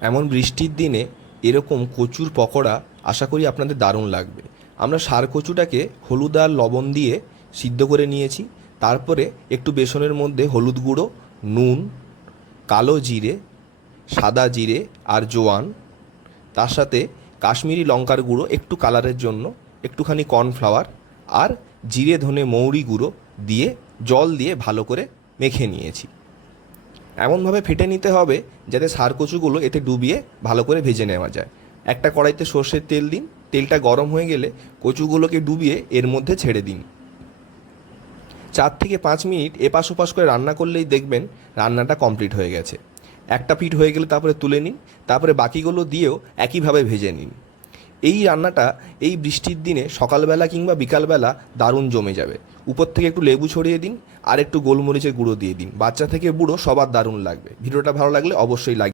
এমন বৃষ্টির দিনে এরকম কচুর পকোড়া আশা করি আপনাদের দারুণ লাগবে। আমরা ষাঁড় কচুটাকে হলুদ আর লবণ দিয়ে সিদ্ধ করে নিয়েছি। তারপরে একটু বেসনের মধ্যে হলুদ গুঁড়ো, নুন, কালো জিরে, সাদা জিরে আর জোয়ান, তার সাথে কাশ্মীরি লঙ্কার গুঁড়ো একটু কালারের জন্য, একটুখানি কর্নফ্লাওয়ার আর জিরে ধনে মৌরি গুঁড়ো দিয়ে জল দিয়ে ভালো করে মেখে নিয়েছি। এমনভাবে ফেটে নিতে হবে যাতে ষাঁড় কচুগুলো এতে ডুবিয়ে ভালো করে ভেজে নেওয়া যায়। একটা কড়াইতে সর্ষের তেল দিন, তেলটা গরম হয়ে গেলে কচুগুলোকে ডুবিয়ে এর মধ্যে ছেড়ে দিন। 4 থেকে 5 মিনিট এপাশ ওপাশ করে রান্না করলেই দেখবেন রান্নাটা কমপ্লিট হয়ে গেছে। একটা পিঠ হয়ে গেলে তারপরে তুলে নিন, তারপরে বাকিগুলো দিয়েও একইভাবে ভেজে নিন। এই রান্নাটা এই বৃষ্টির দিনে সকালবেলা কিংবা বিকালবেলা দারুণ জমে যাবে। উপর থেকে একটু লেবু ছড়িয়ে দিন আর একটু গোলমরিচের গুঁড়ো দিয়ে দিন। বাচ্চা থেকে বুড়ো সবার দারুণ লাগবে। ভিডিওটা ভালো লাগলে অবশ্যই লাইক